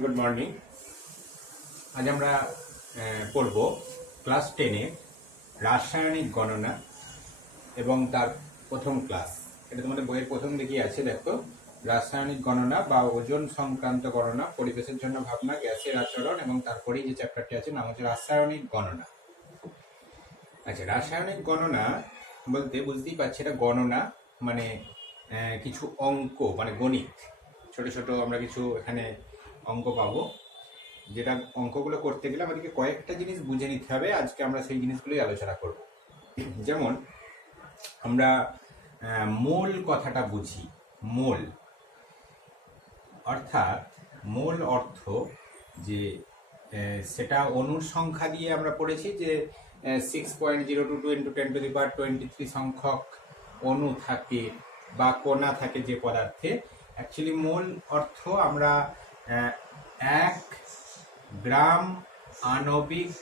Good morning. আজ আমরা পড়ব ক্লাস 10-এ রাসায়নিক গণনা এবং তার প্রথম ক্লাস। এটা তোমাদের বইয়ের প্রথম দিকেই আছে, দেখো, রাসায়নিক গণনা বা ওজন সংক্রান্ত গণনা, পরিবেশের জন্য ভাবনা, গ্যাসের আচরণ, এবং তারপরেই যে চ্যাপ্টারটি আছে নাম হচ্ছে রাসায়নিক গণনা। আচ্ছা, রাসায়নিক গণনা বলতে বুঝতেই পারছি এটা গণনা মানে কিছু অঙ্ক, মানে গণিত, ছোট ছোট আমরা কিছু এখানে অঙ্ক পাবো, যেটা অঙ্কগুলো করতে গেলে আমাদেরকে কয়েকটা জিনিস বুঝে নিতে হবে। আজকে আমরা সেই জিনিসগুলোই আলোচনা করব। যেমন আমরা মোল কথাটা বুঝি। মোল অর্থাৎ মোল অর্থ যে সেটা অণুর সংখ্যা দিয়ে আমরা পড়েছি যে 6.022 × 10⁻23 সংখ্যক অণু থাকে বা কণা থাকে যে পদার্থে। অ্যাকচুয়ালি মোল অর্থ আমরা 1 গ্রাম আণবিক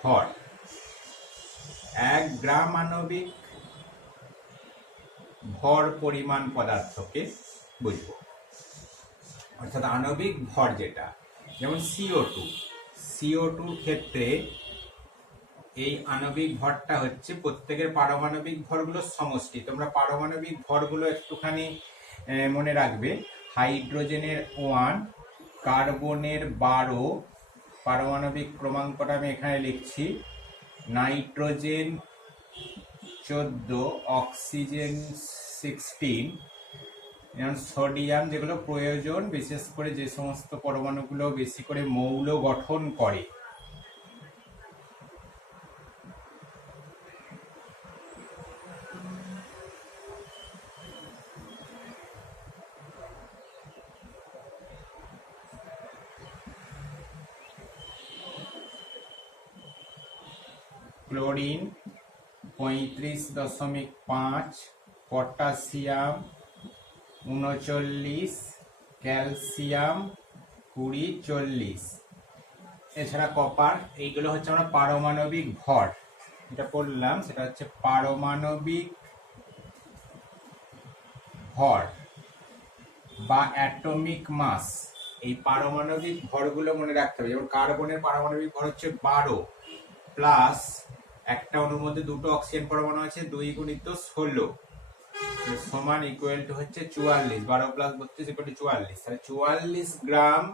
ভর, 1 গ্রাম আণবিক ভর পরিমাণ পদার্থকে বুঝবো। অর্থাৎ আণবিক ভর যেটা, যেমন CO2 ক্ষেত্রে এই আণবিক ভরটা হচ্ছে প্রত্যেকের পারমাণবিক ভরগুলোর সমষ্টি। তোমরা পারমাণবিক ভরগুলো একটুখানি মনে রাখবে। হাইড্রোজেনের 1, কার্বনের 12, পারমাণবিক ক্রমাঙ্কটা আমি এখানে লিখছি, নাইট্রোজেন 14, অক্সিজেন 16, যেমন সোডিয়াম, যেগুলো প্রয়োজন, বিশেষ করে যে সমস্ত পরমাণুগুলো বেশি করে মৌল গঠন করে। ক্লোরিন 35.5, পটাশিয়াম 39, ক্যালসিয়াম 20, 40, এছাড়া কপার। এইগুলো হচ্ছে আমরা পারমাণবিক ভর যেটা পড়লাম, সেটা হচ্ছে পারমাণবিক ভর বা অ্যাটমিক মাস। এই পারমাণবিক ভরগুলো মনে রাখতে হবে। যেমন কার্বনের পারমাণবিক ভর হচ্ছে 12 প্লাস একটা অণুর মধ্যে দুটো অক্সিজেন পরমাণু আছে, 2 × 16 সমান ইকুয়াল টু হচ্ছে 44। 12 + 32 = 44। তাহলে 44 গ্রাম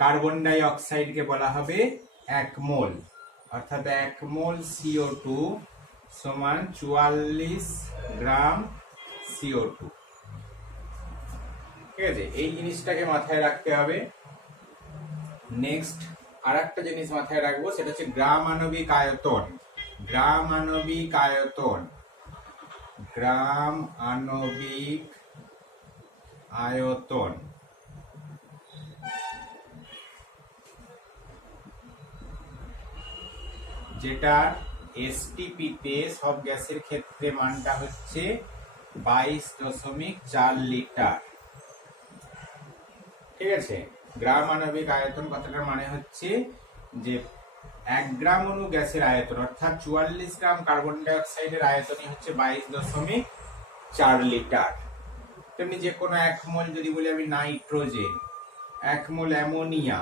কার্বন ডাই অক্সাইডকে বলা হবে 1 মোল। অর্থাৎ 1 মোল CO2 সমান 44 গ্রাম CO2। ঠিক আছে, এই জিনিসটাকে মাথায় রাখতে হবে। নেক্সট আর একটা জিনিস মাথায় রাখবো, সেটা হচ্ছে গ্রাম আণবিক আয়তন। গ্রাম আণবিক আয়তন, গ্রাম আণবিক আয়তন যেটা এসটিপিতে সব গ্যাসের ক্ষেত্রে মানটা হচ্ছে 22.4 লিটার। ঠিক আছে, গ্রাম আণবিক আয়তন কথাটার মানে হচ্ছে যে 1 গ্রাম অণু গ্যাসের আয়তন, অর্থাৎ 44 গ্রাম কার্বন ডাই অক্সাইডের আয়তনই হচ্ছে 22.4 লিটার। তেমনি যে কোনো 1 মোল যদি বলি আমি নাইট্রোজেন, 1 মোল অ্যামোনিয়া,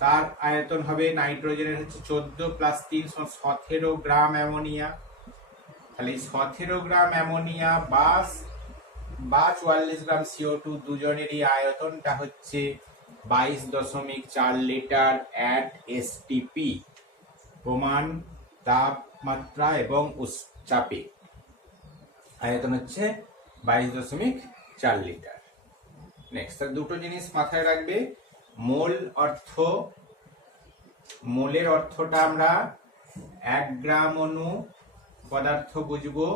তার আয়তন হবে, নাইট্রোজেনের হচ্ছে 14 + 3 = 17 গ্রাম অ্যামোনিয়া। তাহলে 17 গ্রাম অ্যামোনিয়া বা 44 গ্রাম CO2 দুজনেরই আয়তনটা হচ্ছে 22.4 লিটার অ্যাট এসটিপি, প্রমাণ তাপমাত্রা এবং চাপে আয়তন হচ্ছে 22.4 লিটার। নেক্সট দুটো জিনিস মাথায় রাখবে। মোল অর্থ, মোলের অর্থটা আমরা 1 গ্রাম অণু পদার্থ বুঝবো,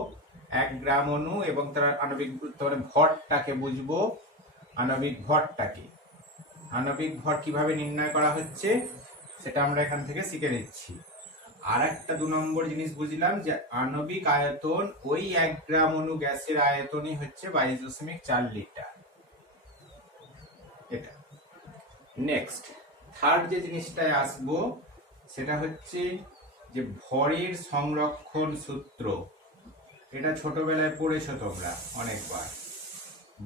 1 গ্রাম অণু, এবং তার আণবিক ভরটাকে বুঝবো। আণবিক ভরটাকে, আণবিক ভর কিভাবে নির্ণয় করা হচ্ছে সেটা আমরা এখান থেকে শিখে নিচ্ছি। আর একটা 2 নম্বর জিনিস বুঝলাম যে আণবিক আয়তন, ওই 1 গ্রাম অণু গ্যাসের আয়তনই হচ্ছে 22.4 লিটার। এটা নেক্সট থার্ড যে জিনিসটায় আসবো সেটা হচ্ছে যে ভরের সংরক্ষণ সূত্র। এটা ছোটবেলায় পড়েছো তোমরা অনেকবার।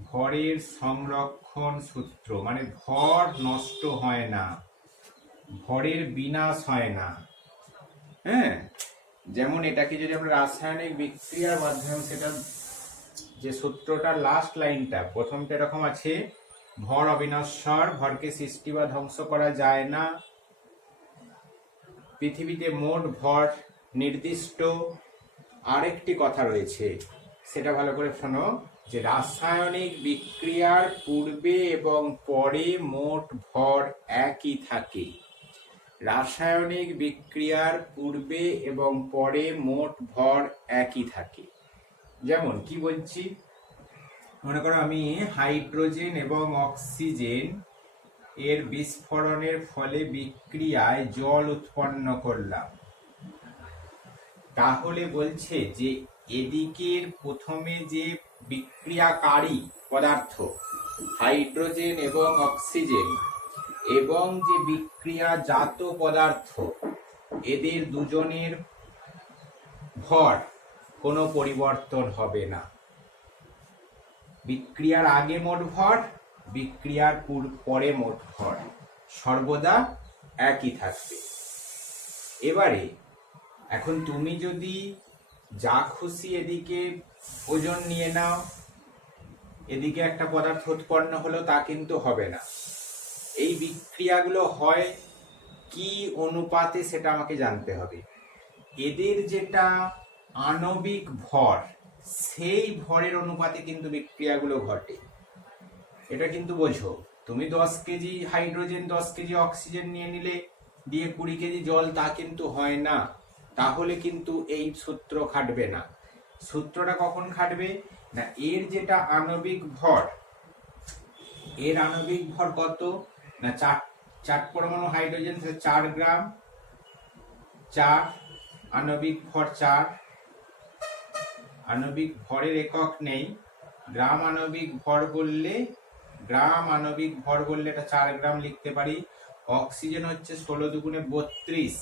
ভরের সংরক্ষণ সূত্র, মানে ভর নষ্ট হয় না, ভরের বিনাশ হয় না। হ্যাঁ, যেমন এটাকে যদি আমরা রাসায়নিক বিক্রিয়ার মাধ্যমে, সেটা যে সূত্রটার লাস্ট লাইনটা, প্রথমটা এরকম আছে, ভর অবিনশ্বর, ভরকে সৃষ্টি বা ধ্বংস করা যায় না, পৃথিবীতে মোট ভর নির্দিষ্ট। আরেকটি কথা রয়েছে, সেটা ভালো করে শোনো, যে রাসায়নিক বিক্রিয়ার পূর্বে এবং পরে মোট ভর একই থাকে। রাসায়নিক বিক্রিয়ার পূর্বে এবং পরে মোট ভর একই থাকে। যেমন কি বলছি, মনে করো আমি হাইড্রোজেন এবং অক্সিজেন এর বিস্ফোরণের ফলে বিক্রিয়ায় জল উৎপন্ন করলাম। তাহলে বলছে যে এদিকের প্রথমে যে বিক্রিয়াকারী পদার্থ হাইড্রোজেন এবং অক্সিজেন এবং যে বিক্রিয়াজাত পদার্থ, এদের দুজনের ভর কোনো পরিবর্তন হবে না। বিক্রিয়ার আগে মোট ভর, বিক্রিয়ার পরে মোট ভর সর্বদা একই থাকবে। এবারে এখন তুমি যদি যা খুশি এদিকে ওজন নিয়ে নাও, এদিকে একটা পদার্থ উৎপন্ন হলো, তা কিন্তু হবে না। এই বিক্রিয়াগুলো হয় কি অনুপাতে সেটা আমাকে জানতে হবে। এদের যেটা আণবিক ভর, সেই ভরের অনুপাতে কিন্তু বিক্রিয়াগুলো ঘটে। এটা কিন্তু বোঝো, তুমি 10 কেজি হাইড্রোজেন 10 কেজি অক্সিজেন নিয়ে নিলে, দিয়ে 20 কেজি জল, তা কিন্তু হয় না। তাহলে কিন্তু এই সূত্র খাটবে না। সূত্রটা কখন খাটবে না, এর যেটা আণবিক ভর, এর আণবিক ভর কত না, 4 পরমাণু হাইড্রোজেন 4 গ্রাম, 4 আণবিক ভর 4। আণবিক ভরের একক নেই, গ্রাম আণবিক ভর বললে, গ্রাম আণবিক ভর বললে এটা 4 গ্রাম লিখতে পারি। অক্সিজেন হচ্ছে 16 দুগুণে 32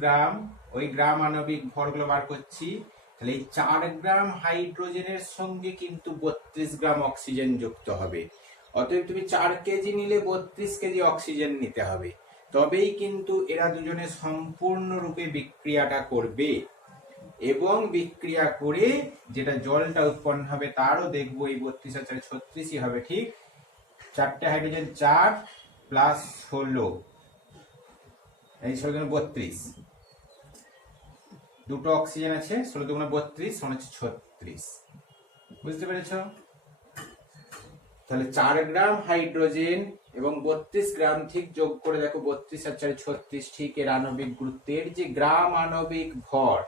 গ্রাম। ওই গ্রাম আণবিক ভরগুলো বার করছি, তাহলে এই 4 গ্রাম হাইড্রোজেনের সঙ্গে কিন্তু 32 গ্রাম অক্সিজেন যুক্ত হবে। অতএব তুমি 4 কেজি নিলে 32 কেজি অক্সিজেন নিতে হবে, তবেই কিন্তু এরা দুজনে সম্পূর্ণরূপে বিক্রিয়াটা করবে। এবং বিক্রিয়া করে যেটা জলটা উৎপন্ন হবে, তারও দেখবো এই 32 আর 4 36ই হবে। ঠিক, 4টে হাইড্রোজেন 4 প্লাস 16, এই 16 32, দুটো অক্সিজেন আছে, 16 দুগুণে 32 মানে হচ্ছে 36। বুঝতে পেরেছ? তাহলে 4 গ্রাম হাইড্রোজেন এবং 32 গ্রাম, ঠিক যোগ করে দেখো, 32 আর 4 36, ঠিক এর আণবিক গুরুত্বের যে গ্রাম আণবিক ভর,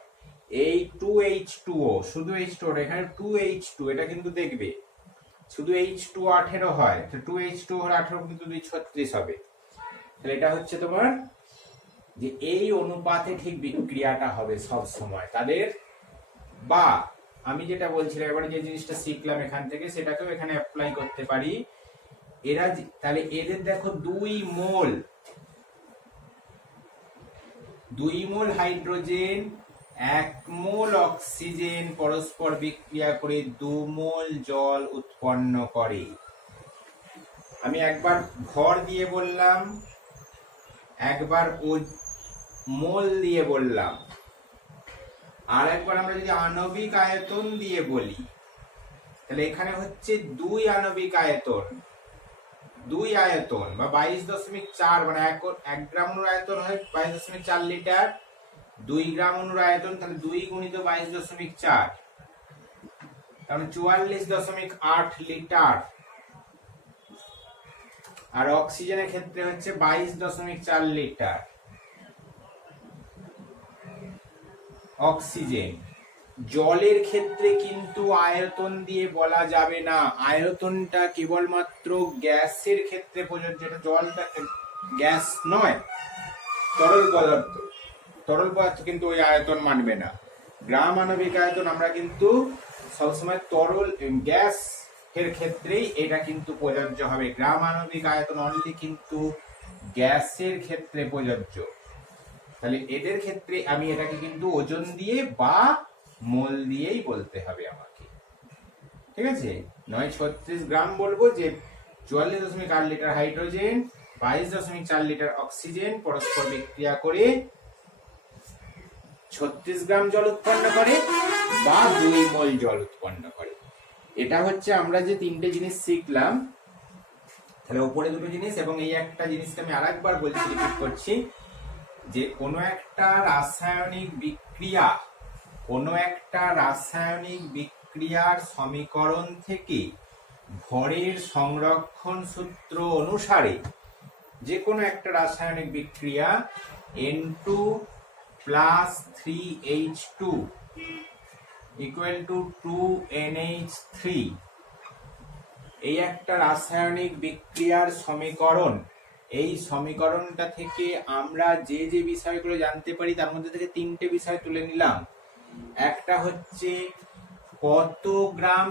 এই 2H2O, শুধু H2O, এখানে 2H2, এটা কিন্তু দেখবে শুধু H2 18 হয়, তো 2H2 হলে 18 কিন্তু 2 36 হবে। তাহলে এটা হচ্ছে তোমার যে এই অনুপাতে ঠিক বিক্রিয়াটা হবে সব সময় তাদের। বা আমি যেটা বলছিলাম, এবারে যে জিনিসটা শিখলাম এখান থেকে, সেটাকেও এখানে অ্যাপ্লাই করতে পারি। এরা তাহলে এদের দেখো 2 মোল হাইড্রোজেন 1 মোল অক্সিজেন পরস্পর বিক্রিয়া করে 2 মোল জল উৎপন্ন করে। আমি একবার ভর দিয়ে বললাম, একবার মোল দিয়ে বললাম, আর একবার আমরা যদি আণবিক আয়তন দিয়ে বলি, তাহলে এখানে হচ্ছে 2 আণবিক আয়তন, 2 আয়তন বা 22.4, মানে 1 গ্রাম অণুর আয়তন হয় 22.4 লিটার, 2 গ্রাম অণুর আয়তন, তাহলে 2 গুণিত 22.4, তাহলে 44.8 লিটার। আর অক্সিজেনের ক্ষেত্রে হচ্ছে 22.4 লিটার। অক্সিজেন, জলের ক্ষেত্রে কিন্তু আয়তন দিয়ে বলা যাবে না, আয়তনটা কেবলমাত্র গ্যাসের ক্ষেত্রে প্রযোজ্য। এটা জলটা গ্যাস নয়, তরল পদার্থ, তরল পদার্থ কিন্তু ওই আয়তন মানবে না। গ্রাম আণবিক আয়তন আমরা কিন্তু সবসময় তরল গ্যাস এর ক্ষেত্রেই এটা কিন্তু প্রযোজ্য হবে। গ্রাম আণবিক আয়তন অনলি কিন্তু গ্যাসের ক্ষেত্রে প্রযোজ্য। তাহলে এদের ক্ষেত্রে আমি এটাকে কিন্তু ওজন দিয়ে বা মোল দিয়েই বলতে হবে আমাকে। ঠিক আছে, 936 গ্রাম বলবো যে 44.8 লিটার হাইড্রোজেন 22.4 লিটার অক্সিজেন পরস্পর বিক্রিয়া করে 36 গ্রাম জল উৎপন্ন করে বা 2 মোল জল উৎপন্ন করে। এটা হচ্ছে আমরা যে তিনটে জিনিস শিখলাম, তাহলে উপরে দুটো জিনিস এবং এই একটা জিনিসকে আমি আরেকবার বলছি, রিপিট করছি, যে কোনো একটা রাসায়নিক বিক্রিয়ার সমীকরণ থেকে ভরের সংরক্ষণ সূত্র অনুসারে যে কোনো একটা রাসায়নিক বিক্রিয়া N2 plus 3H2 equal to 2NH3, এই একটা রাসায়নিক বিক্রিয়ার সমীকরণ। এই সমীকরণটা থেকে আমরা যে যে বিষয়গুলো জানতে পারি তার মধ্যে থেকে তিনটে বিষয় তুলে নিলাম। একটা হচ্ছে কত গ্রাম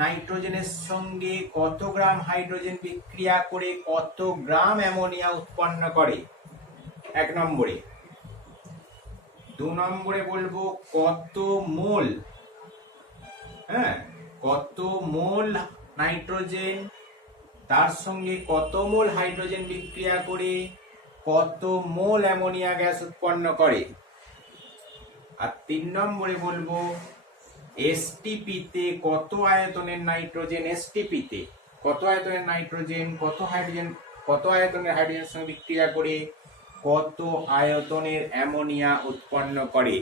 নাইট্রোজেনের সঙ্গে কত গ্রাম হাইড্রোজেন বিক্রিয়া করে কত গ্রাম অ্যামোনিয়া উৎপন্ন করে, 1 নম্বরে। 2 নম্বরে বলবো কত মোল, কত মোল নাইট্রোজেন তার সঙ্গে কত মোল হাইড্রোজেন বিক্রিয়া করে কত মোল অ্যামোনিয়া গ্যাস উৎপন্ন করে। আর 3 নম্বরে বলবো এসটিপিতে কত আয়তনের নাইট্রোজেন, এসটিপিতে কত আয়তনের নাইট্রোজেন কত আয়তনের হাইড্রোজেনের সঙ্গে বিক্রিয়া করে কত আয়তনের অ্যামোনিয়া উৎপন্ন করে।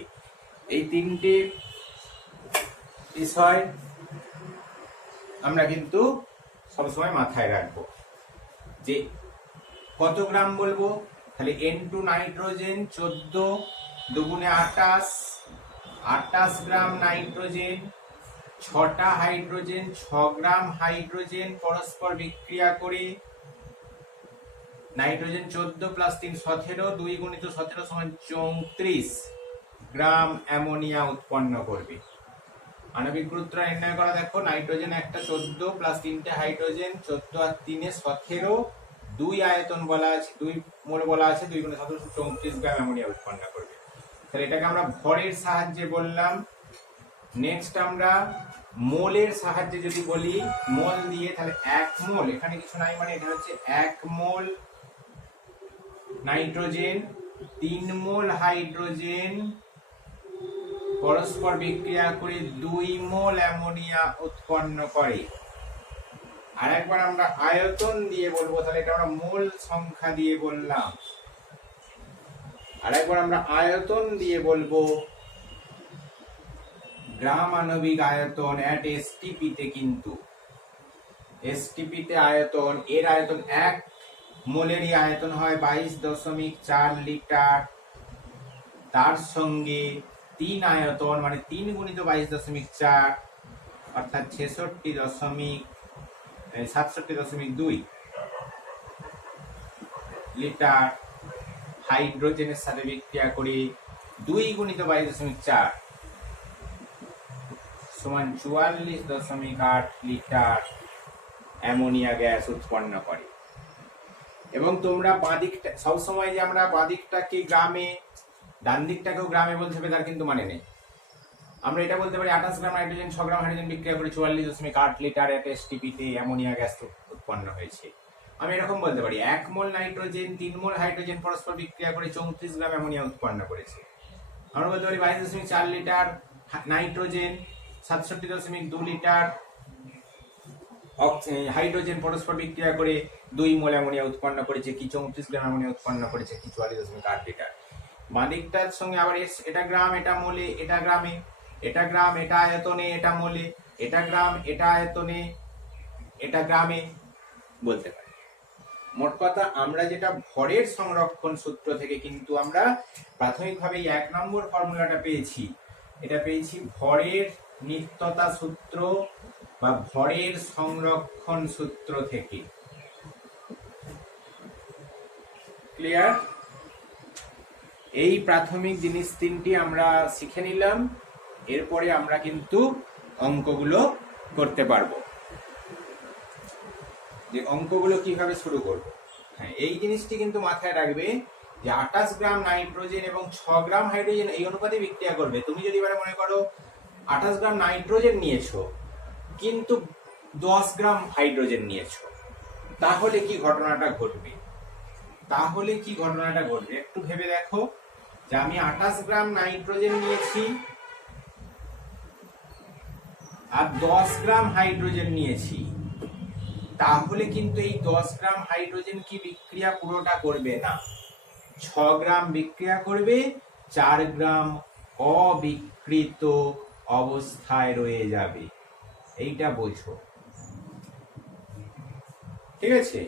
এই তিনটে বিষয় আমরা কিন্তু সবসময় মাথায় রাখবো। যে কত গ্রাম বলবো, তাহলে N2 নাইট্রোজেন 14 দুগুণে 28 গ্রাম নাইট্রোজেন, 6টা হাইড্রোজেন, 6 গ্রাম হাইড্রোজেন পরস্পর বিক্রিয়া করে নাইট্রোজেন 14 প্লাস 3 17, 2 গুণিত 17 সমান 34 গ্রাম অ্যামোনিয়া উৎপন্ন করবে। আণবিক গুরুত্ব নির্ণয় করা, দেখো নাইট্রোজেন একটা 14 প্লাস 3টে হাইড্রোজেন 14 আর 3 17, 2 আয়তন বলা আছে, 2 মোল বলা আছে, 2 গুণে 17 34 গ্রাম অ্যামোনিয়া উৎপন্ন করবে। তাহলে এটাকে আমরা ভরের সাহায্যে বললাম। নেক্সট আমরা মোলের সাহায্যে যদি বলি, মোল দিয়ে, তাহলে 1 মোল, এখানে কিছু নাই মানে এটা হচ্ছে 1 মোল নাইট্রোজেন 3 মোল হাইড্রোজেন পরস্পর বিক্রিয়া করে 2 মোল অ্যামোনিয়া উৎপন্ন করে। আর একবার আমরা আয়তন দিয়ে বলবো, তাহলে এটা আমরা মোল সংখ্যা দিয়ে বললাম। আর একবার আমরা আয়তন দিয়ে বলবো গ্রাম আণবিক আয়তন এট এসটিপি তে, কিন্তু এসটিপি তে আয়তন, এর আয়তন 1 মোলেরই আয়তন হয় 22.4 লিটার, তার সঙ্গে 3 আয়তন মানে 3 গুণিত 22.4 অর্থাৎ 67.2 লিটার হাইড্রোজেনের সাথে বিক্রিয়া করে 2 গুণিত 22.4 সমান 44.8 লিটার অ্যামোনিয়া গ্যাস উৎপন্ন করে। এবং তোমরা বাঁদিকটা সবসময় যে আমরা বাঁদিকটাকে গ্রামে ডান দিকটাকেও গ্রামে বলতে হবে তার কিন্তু মানে নেই। আমরা এটা বলতে পারি 28 গ্রাম নাইট্রোজেন 6 গ্রাম হাইড্রোজেন বিক্রিয়া করে 44.8 লিটার এসটিপিতে অ্যামোনিয়া গ্যাস উৎপন্ন হয়েছে। আমি এরকম বলতে পারি 1 মোল নাইট্রোজেন 3 মোল হাইড্রোজেন পরস্পর বিক্রিয়া করে 34 গ্রাম অ্যামোনিয়া উৎপন্ন করেছে। আমরা বলতে পারি 22.4 লিটার নাইট্রোজেন 67.2 লিটার হাইড্রোজেন পরস্পর বিক্রিয়া করে 2 মোল অ্যামোনিয়া উৎপন্ন করেছে, কি 34 গ্রাম অ্যামোনিয়া উৎপন্ন করেছে, কি 44.8 লিটার। বাঁদিকটার সঙ্গে আবার এটা গ্রাম, এটা মোলে, এটা গ্রামে, এটা গ্রাম, এটা আয়তনে, এটা মোলে, এটা গ্রাম, এটা আয়তনে, এটা গ্রামে বলতে পারি। মোট কথা আমরা যেটা ভরের সংরক্ষণ সূত্র থেকে কিন্তু আমরা প্রাথমিকভাবে 1 নম্বর ফর্মুলাটা পেয়েছি, এটা পেয়েছি ভরের নিত্যতা সূত্র বা ভরের সংরক্ষণ সূত্র থেকে। ক্লিয়ার? এই প্রাথমিক জিনিস 3টি আমরা শিখে নিলাম, এরপরে আমরা কিন্তু অঙ্কগুলো করতে পারবো। যে অঙ্কগুলো কিভাবে শুরু করব, হ্যাঁ এই জিনিসটি কিন্তু মাথায় রাখবে যে 28 গ্রাম নাইট্রোজেন এবং 6 গ্রাম হাইড্রোজেন এই অনুপাতে বিক্রিয়া করবে। তুমি যদি এবারে মনে করো 28 গ্রাম নাইট্রোজেন নিয়েছো কিন্তু 10 গ্রাম হাইড্রোজেন নিয়েছো, তাহলে কি ঘটনাটা ঘটবে? একটু ভেবে দেখো, যে আমি 28 গ্রাম নাইট্রোজেন নিয়েছি আর 10 গ্রাম হাইড্রোজেন নিয়েছি, তাহলে কিন্তু এই 10 গ্রাম হাইড্রোজেন কি বিক্রিয়া পুরোটা করবে না, 6 গ্রাম বিক্রিয়া করবে, 4 গ্রাম অবিকৃত অবস্থায় রয়ে যাবে। এইটা বোঝো, ঠিক আছে?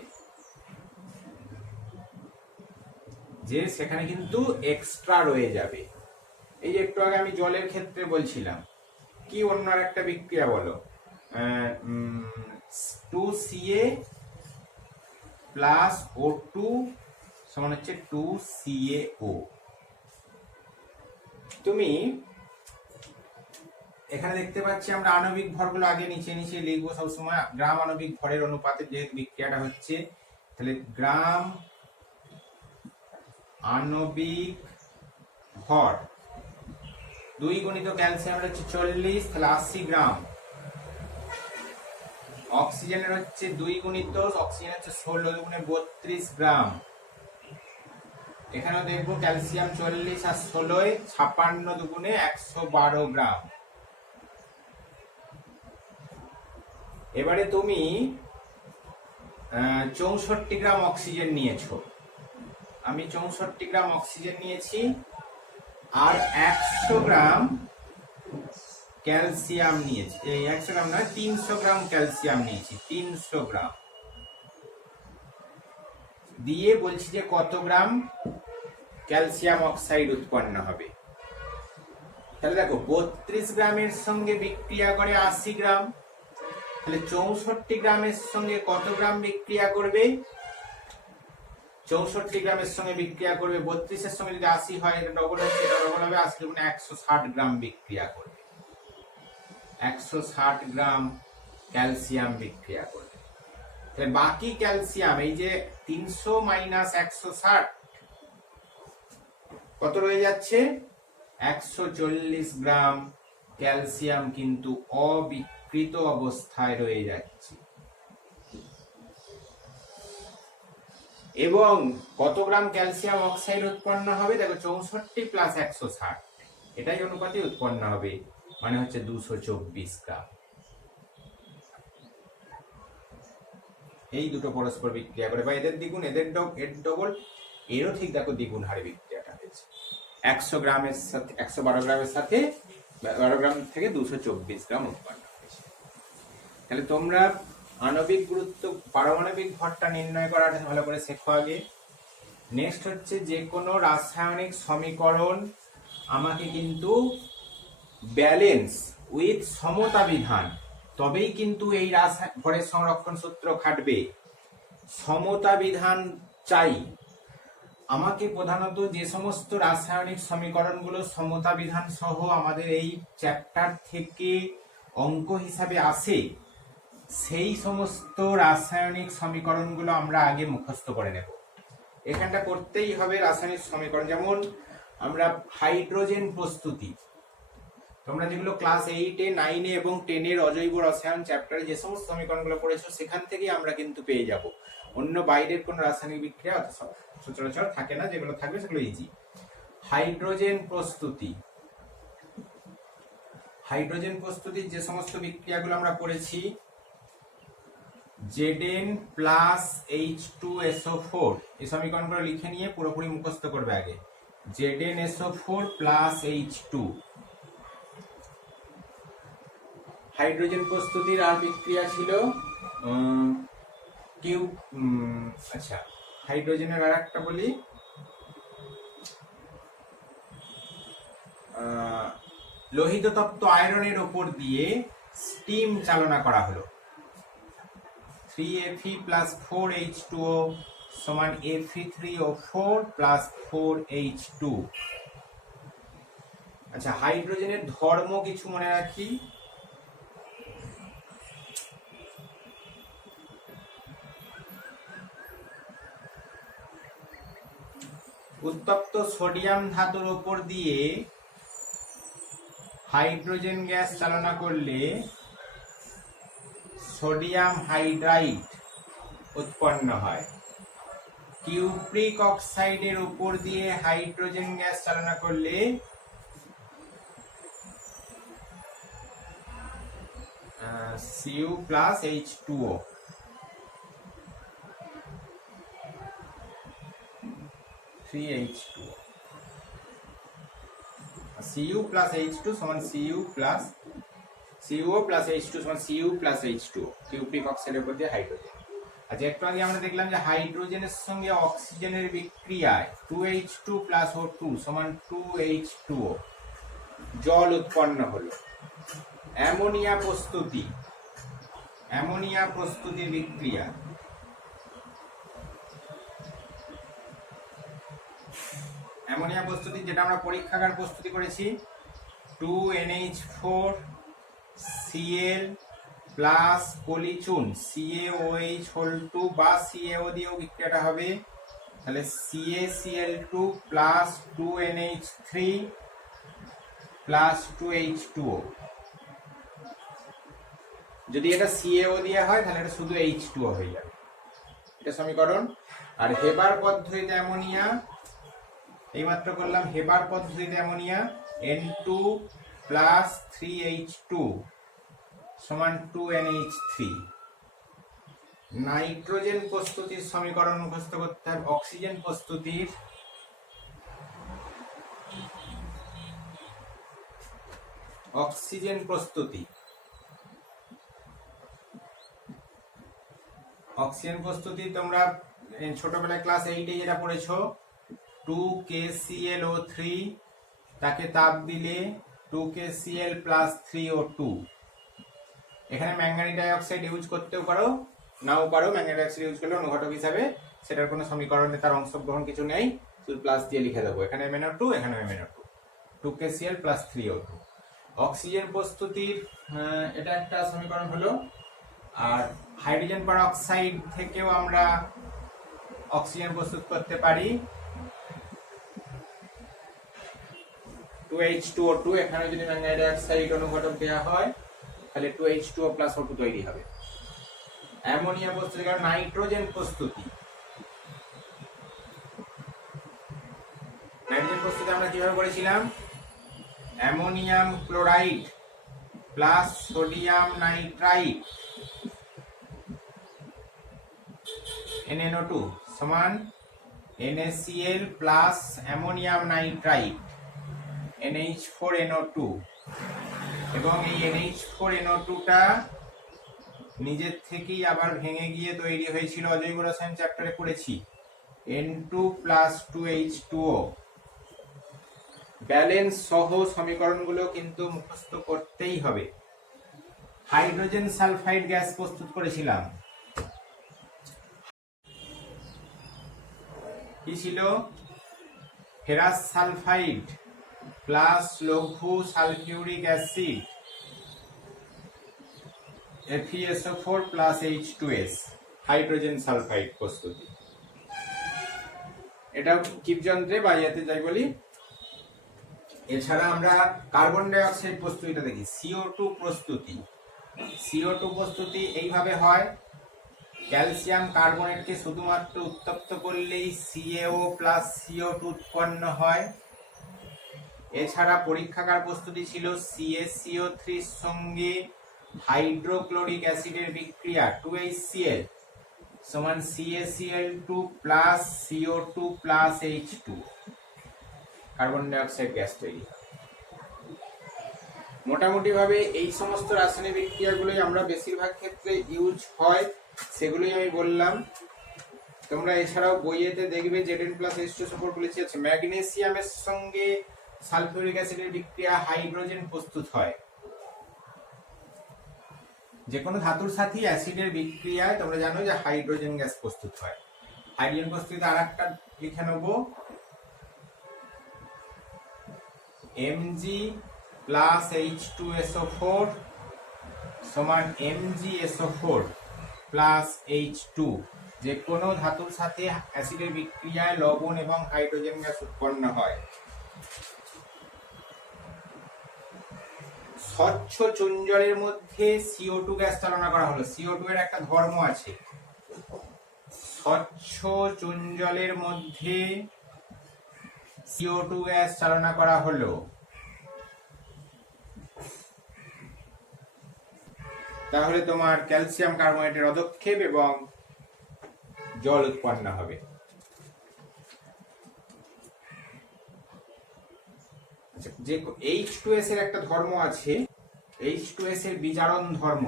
যে সেখানে কিন্তু এক্সট্রা রয়ে যাবে। এই যে একটু আগে আমি জলের ক্ষেত্রে বলছিলাম, কি অন্য একটা বিক্রিয়া বলো, 2Ca প্লাস O2 সমান হচ্ছে 2CaO। তুমি এখানে দেখতে পাচ্ছি আমরা আণবিক ভরগুলো আগে নিচে নিচে লিখবো সবসময়, গ্রাম আণবিক ভরের অনুপাতে যেহেতু বিক্রিয়াটা হচ্ছে, তাহলে গ্রাম আণবিক ভর 2 গুণিত ক্যালসিয়ামের হচ্ছে 40, তাহলে 80 গ্রাম। অক্সিজেনের হচ্ছে 2 গুণিত, অক্সিজেন হচ্ছে 16 দুগুণে 32 গ্রাম। এখানেও দেখবো ক্যালসিয়াম 40 আর 16 56 দুগুণে 112 গ্রাম। এবারে তুমি 64 গ্রাম অক্সিজেন নিয়েছো, আমি 64 গ্রাম অক্সিজেন নিয়েছি আর 100 গ্রাম ক্যালসিয়াম নিয়েছি, এই 100 গ্রাম নয় 300 গ্রাম ক্যালসিয়াম নিয়েছি, 300 গ্রাম দিয়ে বলছি যে কত গ্রাম ক্যালসিয়াম অক্সাইড উৎপন্ন হবে। তাহলে দেখো 32 গ্রামের সঙ্গে বিক্রিয়া করে 80 গ্রাম, তাহলে 64 গ্রামের সঙ্গে কত গ্রাম বিক্রিয়া করবে? 64 গ্রামের সঙ্গে বিক্রিয়া করবে, 32 এর সঙ্গে যদি 80 হয় এটা ডবল হচ্ছে, এটা ডবল হবে, 80 গুণে 160 গ্রাম বিক্রিয়া করবে, 160 গ্রাম ক্যালসিয়াম বিক্রিয়া করবে। তাহলে বাকি ক্যালসিয়াম, এই যে 300 মাইনাস 160 কত রয়ে যাচ্ছে? 140 গ্রাম ক্যালসিয়াম কিন্তু অবিকৃত অবস্থায় রয়ে যাচ্ছে। এবং কত গ্রাম ক্যালসিয়াম অক্সাইড উৎপন্ন হবে? দেখো 64 প্লাস 160 এটাই অনুপাতে উৎপন্ন হবে, মানে হচ্ছে 224 গ্রাম। এই দুটো পরস্পর বিক্রিয়া করে, বা এদের দ্বিগুণ এদের ডবল, এরও ঠিক দেখো দ্বিগুণ হারে বিক্রিয়াটা হয়েছে। 100 গ্রামের সাথে 112 গ্রামের সাথে 12 গ্রাম থেকে 224 গ্রাম উৎপন্ন হয়েছে। তাহলে তোমরা আণবিক গুরুত্ব, পারমাণবিক ভরটা নির্ণয় করাটা ভালো করে শেখো আগে। নেক্সট হচ্ছে যে কোনো রাসায়নিক সমীকরণ আমাকে কিন্তু ব্যালেন্স উইথ সমতা বিধান, তবেই কিন্তু এই ভরের সংরক্ষণ সূত্র খাটবে। সমতা বিধান চাই আমাকে, প্রধানত যে সমস্ত রাসায়নিক সমীকরণগুলো সমতা বিধান সহ আমাদের এই চ্যাপ্টার থেকে অঙ্ক হিসাবে আসে, সেই সমস্ত রাসায়নিক সমীকরণগুলো আমরা আগে মুখস্থ করে নেব। এখানটা করতেই হবে রাসায়নিক সমীকরণ, যেমন আমরা হাইড্রোজেন প্রস্তুতি, তোমরা যেগুলো ক্লাস 8-এ 9-এ এবং 10-এর অজৈব রসায়ন চ্যাপ্টারে যে সমস্ত সমীকরণগুলো পড়েছো সেখান থেকেই আমরা কিন্তু পেয়ে যাব। অন্য বাইরের কোনো রাসায়নিক বিক্রিয়া সচরাচর থাকে না, যেগুলো থাকবে সেগুলো ইজি। হাইড্রোজেন প্রস্তুতির যে সমস্ত বিক্রিয়াগুলো আমরা পড়েছি, Zn প্লাস H2SO4, এই সমীকরণগুলো লিখে নিয়ে পুরোপুরি মুখস্থ করবে আগে। ZnSO4 plus H2। হাইড্রোজেন প্রস্তুতির আর বিক্রিয়া ছিল আচ্ছা হাইড্রোজেনের আর একটা বলি, লোহিত তপ্ত আয়রনের উপর দিয়ে স্টিম চালনা করা হলো। 3Fe প্লাস 4H2O সমান Fe3O4 প্লাস 4H2। আচ্ছা, হাইড্রোজেনের ধর্ম কিছু মনে রাখি। উত্তপ্ত সোডিয়াম ধাতুর উপর দিয়ে হাইড্রোজেন গ্যাস চালনা করলে সোডিয়াম হাইড্রাইড উৎপন্ন হয়। কিউপ্রিক অক্সাইডের উপর দিয়ে হাইড্রোজেন গ্যাস চালনা করলে Cu plus H2O, Cu plus H2 সমান Cu plus CO plus H2 সমান Cu প্লাস H2O, কিউপ্রিক অক্সাইডের উপর দিয়ে হাইড্রোজেন। আচ্ছা, একটু আগে আমরা দেখলাম যে হাইড্রোজেনের সঙ্গে অক্সিজেনের বিক্রিয়ায় 2H2 প্লাস O2 সমান 2H2O, জল উৎপন্ন হলো। অ্যামোনিয়া প্রস্তুতির বিক্রিয়া। অ্যামোনিয়া প্রস্তুতি যেটা আমরা পরীক্ষাগার প্রস্তুতি করেছি, 2NH4Cl প্লাস পলিচুন CaOH2 বা CaO দিয়েও বিক্রিয়াটা হবে। তাহলে CaCl2 plus 2NH3 plus 2H2O। যদি এটা CaO দিয়ে হয় তাহলে এটা শুধু H2O হয়ে যাবে, এটা সমীকরণ। আর হেবার পদ্ধতিতে অ্যামোনিয়া, এইমাত্র করলাম হেবার পদ্ধতিতে অ্যামোনিয়া, N2 প্লাস 3H2 সমান 2NH3। নাইট্রোজেন প্রস্তুতির সমীকরণ মুখস্থ করতে হবে। অক্সিজেন প্রস্তুতির তোমরা ছোটবেলায় ক্লাস 8-এ যেটা পড়েছো, 2KClO3 তাকে তাপ দিলে 2KCl প্লাস 3O2। এখানে ম্যাঙ্গানিজ ডাইঅক্সাইড ইউজ করতেও পারো, নাও পারো। ম্যাঙ্গানিজ ডাইঅক্সাইড ইউজ করলে অনুঘটক হিসাবে, সেটার কোনো সমীকরণে তার অংশগ্রহণ কিছু নেই, শুধু প্লাস দিয়ে লিখে দেবো। এখানে MnO2, এখানে MnO2, 2KCl plus 3O2। Oxygen প্রস্তুতির এটা একটা সমীকরণ হলো। আর হাইড্রোজেন পারঅক্সাইড থেকেও আমরা অক্সিজেন প্রস্তুত করতে পারি, 2H2O2। এখানে যদি ম্যাঙ্গানিজ ডাইঅক্সাইড অনুঘটক দেওয়া হয় তাহলে 2H2O প্লাস O2 তৈরি হবে। অ্যামোনিয়া প্রস্তুতি। কারণ নাইট্রোজেন প্রস্তুতি আমরা কিভাবে করেছিলাম? Ammonium chloride plus sodium nitrite NnO2 সমান NaCl plus ammonium nitrite NH4NO2। এবং এই NH4NO2টা নিজের থেকেই আবার ভেঙে গিয়ে তৈরি হয়েছিল, অজৈব রসায়ন চ্যাপ্টারে পড়েছি, N2 প্লাস 2H2O। ব্যালেন্স সহ সমীকরণগুলো কিন্তু মুখস্থ করতেই হবে। হাইড্রোজেন সালফাইড গ্যাস প্রস্তুত করেছিলাম, কি ছিল? ফেরাস সালফাইড প্লাস লঘু sulphuric acid FeSO4 plus H2S, hydrogen sulphide প্রস্তুতি। এটা কিপযন্ত্রে বা ইয়াতে যাই বলি। এছাড়া আমরা কার্বন ডাই অক্সাইড প্রস্তুতিটা দেখি, CO2 প্রস্তুতি। CO2 প্রস্তুতি এইভাবে হয়, ক্যালসিয়াম কার্বনেটকে শুধুমাত্র উত্তপ্ত করলেই CaO প্লাস CO2 উৎপন্ন হয়। এছাড়া পরীক্ষাগার প্রস্তুতি ছিল CaCO3 এর সঙ্গে হাইড্রোক্লোরিক অ্যাসিডের বিক্রিয়া 2HCl সমান CaCl2 plus CO2 plus H2, carbon dioxide gas তৈরি হয়। মোটামুটি ভাবে এই সমস্ত রাসায়নিক বিক্রিয়াগুলোই আমরা বেশিরভাগ ক্ষেত্রে ইউজ হয়, সেগুলোই আমি বললাম। তোমরা এছাড়াও বইয়েতে দেখবে Zn প্লাস H2SO4 বলেছি। আছে ম্যাগনেসিয়ামের সঙ্গে সালফিউরিক অ্যাসিডের বিক্রিয়া হাইড্রোজেন প্রস্তুত হয়। যে কোনো ধাতুর সাথে অ্যাসিডের বিক্রিয়ায় তোমরা জানো যে হাইড্রোজেন গ্যাস প্রস্তুত হয়। হাইড্রোজেন প্রস্তুতিতে আরেকটা লিখে নেব, Mg প্লাস H2SO4 সমান MgSO4 প্লাস H2। যে কোনো ধাতুর সাথে অ্যাসিডের বিক্রিয়ায় লবণ এবং হাইড্রোজেন গ্যাস উৎপন্ন হয়। স্বচ্ছ চুন জলের মধ্যে CO2 গ্যাস চালনা করা হলো। CO2 এর একটা ধর্ম আছে। স্বচ্ছ চুন জলের মধ্যে CO2 গ্যাস চালনা করা হলো, তাহলে তোমার ক্যালসিয়াম কার্বনেটের অধক্ষেপ এবং জল উৎপন্ন হবে। যে H2S এর একটা ধর্ম আছে, H2S এর বিজারণ ধর্ম,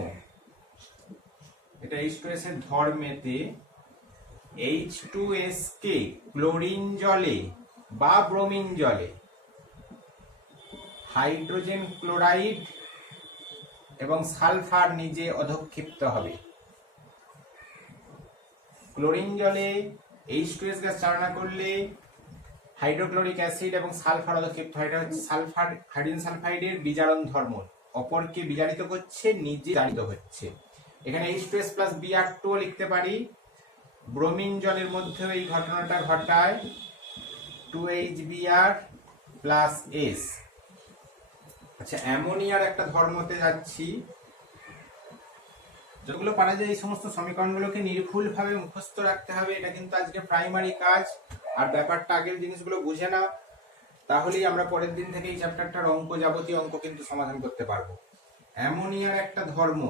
এটা H2S এর ধর্মেতে H2S কে ক্লোরিন জলে বা ব্রোমিন জলে হাইড্রোজেন ক্লোরাইড এবং সালফার নিজে অধক্ষিপ্ত হবে। ক্লোরিন জলে H2S গ্যাস চালনা করলে হাইড্রোক্লোরিক অ্যাসিড এবং সালফার অধক্ষিপ্ত হয়। এটা হচ্ছে সালফার, হাইড্রোজেন সালফাইডের বিজারণ ধর্ম, অপরকে বিজারিত করছে, নিজে জারিত হচ্ছে। এখানে H2S প্লাস Br2 লিখতে পারি। ব্রোমিন জলের মধ্যে এই ঘটনাটা ঘটায় 2HBr প্লাস S। আচ্ছা, অ্যামোনিয়ার একটা ধর্মতে যাচ্ছি। যতগুলো পারা যায় এই সমস্ত সমীকরণগুলোকে নির্ভুলভাবে মুখস্থ রাখতে হবে, এটা কিন্তু আজকে প্রাইমারি কাজ। আর ব্যাপারটা আগের জিনিসগুলো বুঝে নাও, তাহলেই আমরা পরের দিন থেকে এই চ্যাপ্টারটার অঙ্ক, যাবতীয় অঙ্ক কিন্তু সমাধান করতে পারবো। অ্যামোনিয়ার একটা ধর্ম,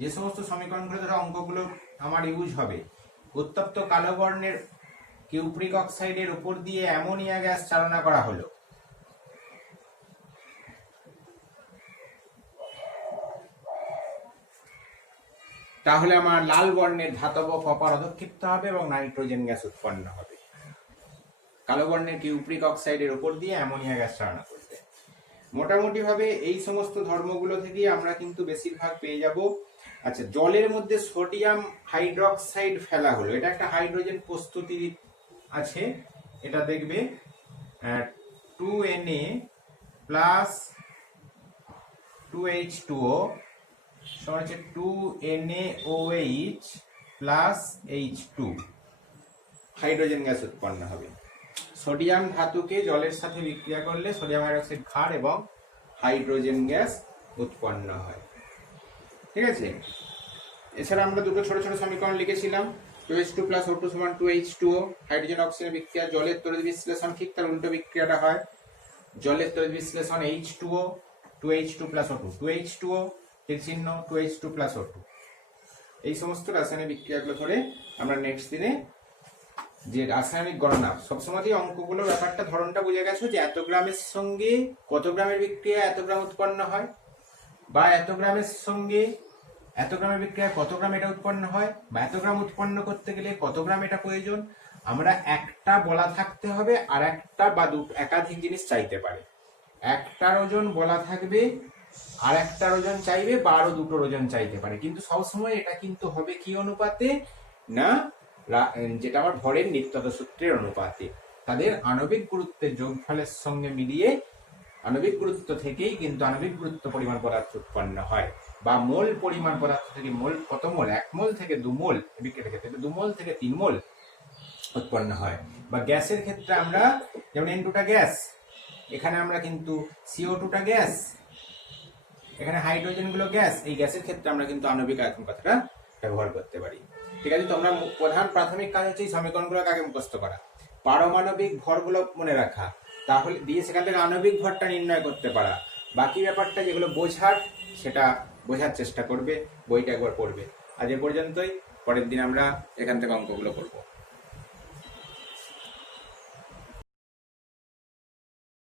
যে সমস্ত সমীকরণগুলো ধরো অঙ্কগুলো আমার ইউজ হবে, উত্তপ্ত কালো বর্ণের কিউপ্রিক অক্সাইডের উপর দিয়ে অ্যামোনিয়া গ্যাস চালনা করা হলো, তাহলে আমার লাল বর্ণের ধাতব কপার অধক্ষিপ্ত হবে এবং নাইট্রোজেন গ্যাস উৎপন্ন হবে। কালো বর্ণের কিউপ্রিক অক্সাইডের উপর দিয়ে অ্যামোনিয়া গ্যাস চালনা করবে। মোটামুটি ভাবে এই সমস্ত ধর্মগুলো থেকে আমরা কিন্তু বেশিরভাগ পেয়ে যাব। আচ্ছা, জলের মধ্যে সোডিয়াম হাইড্রোক্সাইড ফেলা হলো, এটা একটা হাইড্রোজেন প্রস্তুতি আছে। এটা দেখবে 2Na প্লাস 2H2O সমান হচ্ছে 2NaOH plus H2, hydrogen gas উৎপন্ন হবে। সোডিয়াম ধাতুকে জলের সাথে বিক্রিয়া করলে সোডিয়াম হাইড্রোক্সাইড ক্ষার এবং হাইড্রোজেন গ্যাস উৎপন্ন হয়। ঠিক আছে, এছাড়া আমরা দুটো ছোট ছোট সমীকরণ লিখেছিলাম। 2H2 প্লাস O2 সমান 2H2O। হাইড্রোজেন অক্সিজেন বিক্রিয়া জলের তড়িৎ বিশ্লেষণ ঠিক তার উল্টো বিক্রিয়াটা হয়। জলের তড়িৎ বিশ্লেষণ H2O, 2H2 plus O2, 2H2O এর চিহ্ন 2H2 প্লাস O2। এই সমস্ত রাসায়নিক বিক্রিয়াগুলো ধরে আমরা নেক্সট দিনে যে রাসায়নিক গণনা, সবসময় অঙ্কগুলোর ব্যাপারটা ধরনটা বুঝে গেছো যে এত গ্রামের সঙ্গে কত গ্রামের বিক্রিয়া এত গ্রাম উৎপন্ন হয়, বা এত গ্রামের সঙ্গে এত গ্রামের বিক্রিয়া কত গ্রাম এটা উৎপন্ন হয়, বা এত গ্রাম উৎপন্ন করতে গেলে কত গ্রাম এটা প্রয়োজন। আমরা একটা বলা থাকতে হবে, আর একটা বা দুটো একাধিক জিনিস চাইতে পারে। একটার ওজন বলা থাকবে, আর একটার ওজন চাইবে, বা আরো দুটোর ওজন চাইতে পারে। কিন্তু সবসময় এটা কিন্তু হবে কি অনুপাতে না, যেটা আমার ভরের নিত্যতা সূত্রের অনুপাতে। তাদের আণবিক গুরুত্বের যোগফলের সঙ্গে মিলিয়ে আণবিক গুরুত্ব থেকেই কিন্তু আণবিক গুরুত্ব পরিমাণ পদার্থ উৎপন্ন হয়, বা মোল পরিমাণ পদার্থ থেকে মোল কত মোল, 1 মোল থেকে 2 মোল, বিক্রিয়ার ক্ষেত্রে 2 মোল থেকে 3 মোল উৎপন্ন হয়। বা গ্যাসের ক্ষেত্রে আমরা যেমন N2টা গ্যাস, এখানে আমরা কিন্তু CO2টা গ্যাস, এখানে হাইড্রোজেন গুলো গ্যাস, এই গ্যাসের ক্ষেত্রে আমরা কিন্তু আণবিক আয়তন কথাটা ব্যবহার করতে পারি। ঠিক আছে, তোমরা প্রধান প্রাথমিক কাজ হচ্ছে এই সমীকরণগুলোকে আগে মুখস্থ করা, পারমাণবিক ভরগুলো মনে রাখা, তাহলে দিয়ে সেখান থেকে আণবিক ভরটা নির্ণয় করতে পারা। বাকি ব্যাপারটা যেগুলো বোঝার, সেটা বোঝার চেষ্টা করবে, বইটা একবার পড়বে। আজ এ পর্যন্তই, পরের দিন আমরা এখান থেকে অঙ্কগুলো করবো।